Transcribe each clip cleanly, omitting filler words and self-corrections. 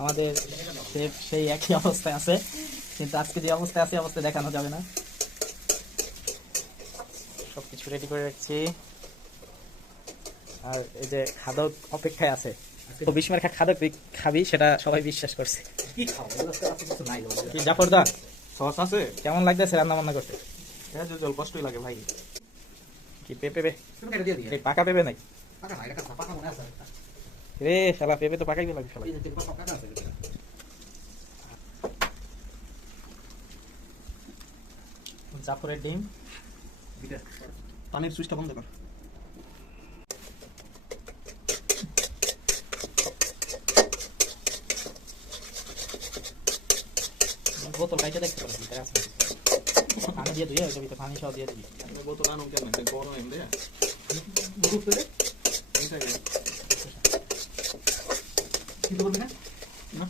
আমাদের শেফ সেই একই অবস্থায় আছে, কিন্তু আজকে যে অবস্থায় আছে অবস্থায় দেখানো যাবে না। সবকিছু রেডি করে রাখছি, আর এই যে খাদক অপেক্ষায় আছে। তো বিস্মের খাদক খাবি সেটা সবাই বিশ্বাস করছে। কি খাবো কিছু নাই। কি জাফরদা, সস আছে? কেমন লাগতেছে রান্না বান্না করতে? হ্যাঁ, জল কষ্টই লাগে ভাই। কি পেঁপে? তুমি কেটে দিয়ে দিই। এই পাকা পেঁপে নাই পাকা না, এটা পাকা মনে আছে। রে শালা, পেঁপে তো পাকাই লাগে শালা। এই যে পাকা আছে। জাফরের ডিম, পানির সুইচটা বন্ধ কর। বোতল কাইটে দেখতে পারবি, ভিতরে আছে পানি দিয়ে ধুয়ে ওইটা ভিতরে পানি সহ দিয়ে দিবি। বোতল আনো কেন? গরম এমনি মুরুখ করে এইটাকে কিন্তু বলবি না। না।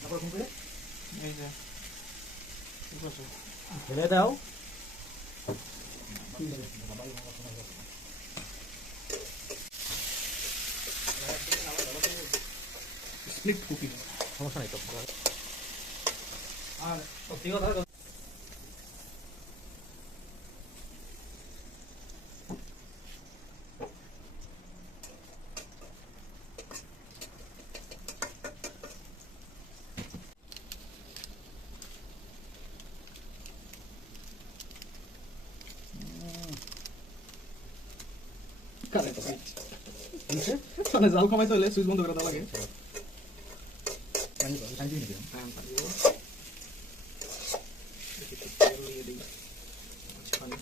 তারপর কোন করে এই যে ঠিক আছে। ঢেলে দাও। স্প্লিট কুকিং সমস্যা নেই তো। আর সত্যি কথা কারে তো রাইট নিচে মানে জাল কমাইতে হলে সুইচ বন্ধ করে দেওয়া লাগে। পানি পানি দিয়ে দিলাম। হ্যাঁ, পানি দেবো। একটু তেল দিয়ে দিই মাঝখানে।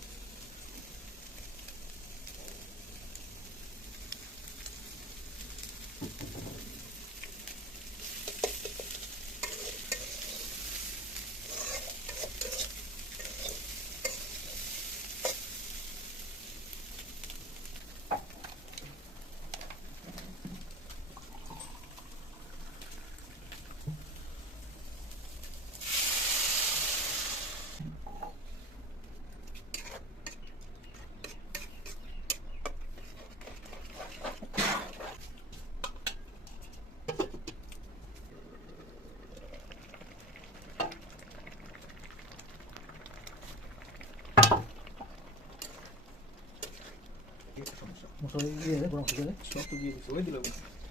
মশলা দিয়ে দে, গুঁড়া মশলা দিয়ে দে। সব তো দিয়ে দিচ্ছি, ওই দিলাম।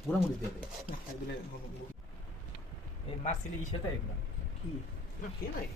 গুঁড়া মরিচ দিয়ে দে। খাই দিলে এই মাছ চিলি ইসেতে এগুলো কি না, খেয়ে নাই।